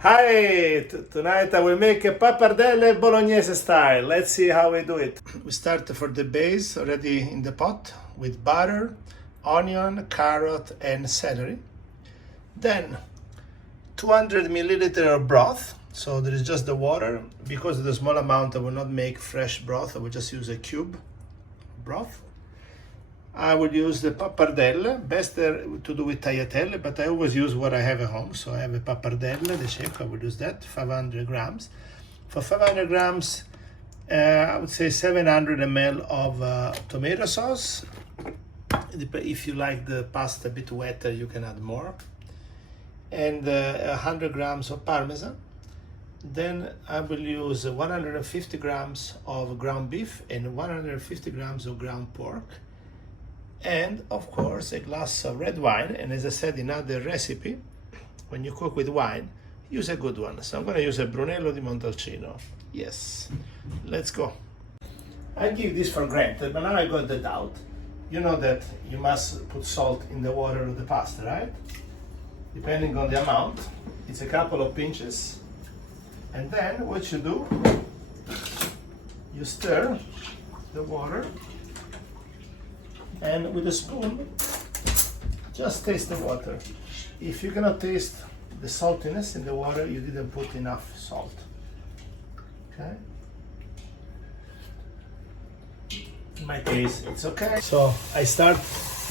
Hi, tonight I will make a pappardelle Bolognese style. Let's see how we do it. We start for the base already in the pot with butter, onion, carrot and celery. Then 200 milliliter of broth. So there is just the water. Because of the small amount I will not make fresh broth, I will just use a cube broth. I will use the pappardelle, best to do with tagliatelle, but I always use what I have at home. So I have a pappardelle, the shape, I will use that, 500 grams. For 500 grams, I would say 700 ml of tomato sauce. If you like the pasta a bit wetter, you can add more. And 100 grams of parmesan. Then I will use 150 grams of ground beef and 150 grams of ground pork. And of course a glass of red wine. And as I said in other recipe, when you cook with wine, use a good one. So I'm going to use a Brunello di Montalcino. Yes, let's go. I give this for granted, but now I got the doubt. You know that you must put salt in the water of the pasta, right? Depending on the amount, it's a couple of pinches. And then what you do, you stir the water. And with a spoon, just taste the water. If you cannot taste the saltiness in the water, you didn't put enough salt. Okay? In my case, it's okay. So I start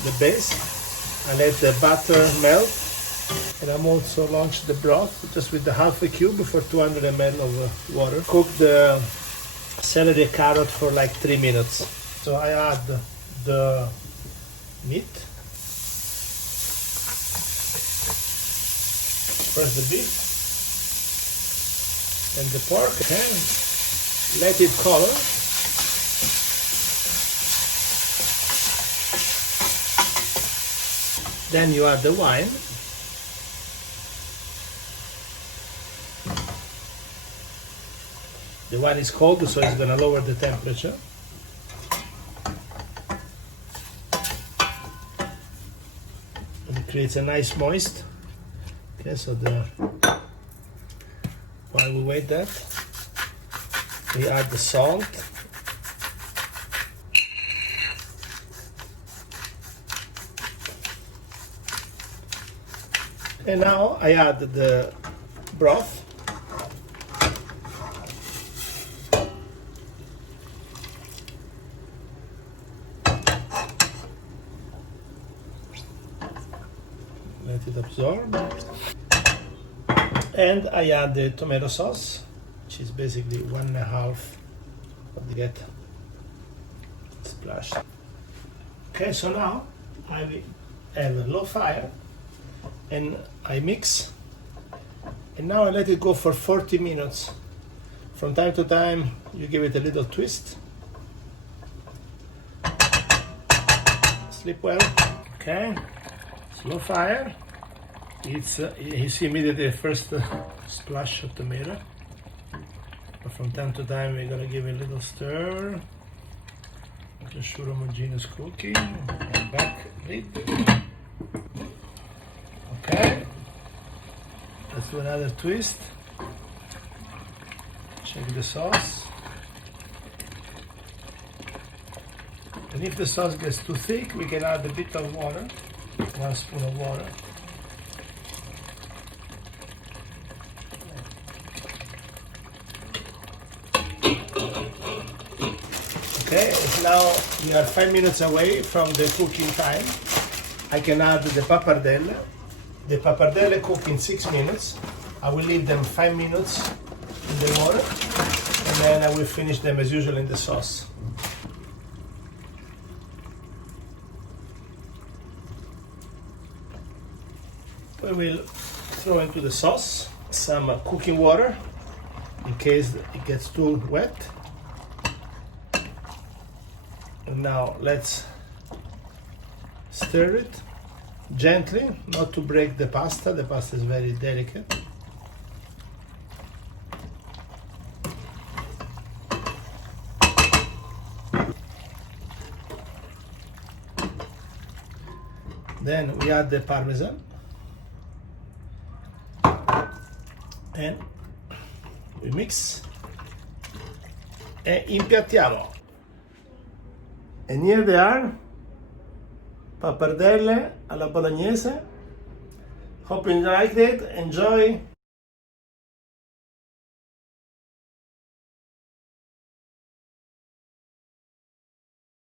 the base. I let the butter melt. And I'm also launch the broth just with the half a cube for 200 ml of water. Cook the celery carrot for like 3 minutes. So I add the meat. First the beef and the pork. Okay. Let it color. Then you add the wine. The wine is cold, so it's going to lower the temperature. It creates a nice moist. Okay, so while we wait that, we add the salt. And now I add the broth. Let it absorb. And I add the tomato sauce, which is basically 1.5 of the get splash. Okay, so now I have a low fire and I mix. And now I let it go for 40 minutes. From time to time, you give it a little twist. Sleep well. Okay. Slow fire. It's you see immediately the first splash of tomato. But from time to time we're gonna give it a little stir. Make sure homogeneous cooking. And back lid. Okay. Let's do another twist. Check the sauce. And if the sauce gets too thick, we can add a bit of water. 1 spoon of water. Okay, now we are 5 minutes away from the cooking time. I can add the pappardelle. The pappardelle cook in 6 minutes. I will leave them 5 minutes in the water, and then I will finish them as usual in the sauce. We will throw into the sauce some cooking water in case it gets too wet. And now let's stir it gently, not to break the pasta. The pasta is very delicate. Then we add the parmesan. And we mix e impiattiamo. And here they are, pappardelle alla bolognese. Hope you liked it. Enjoy.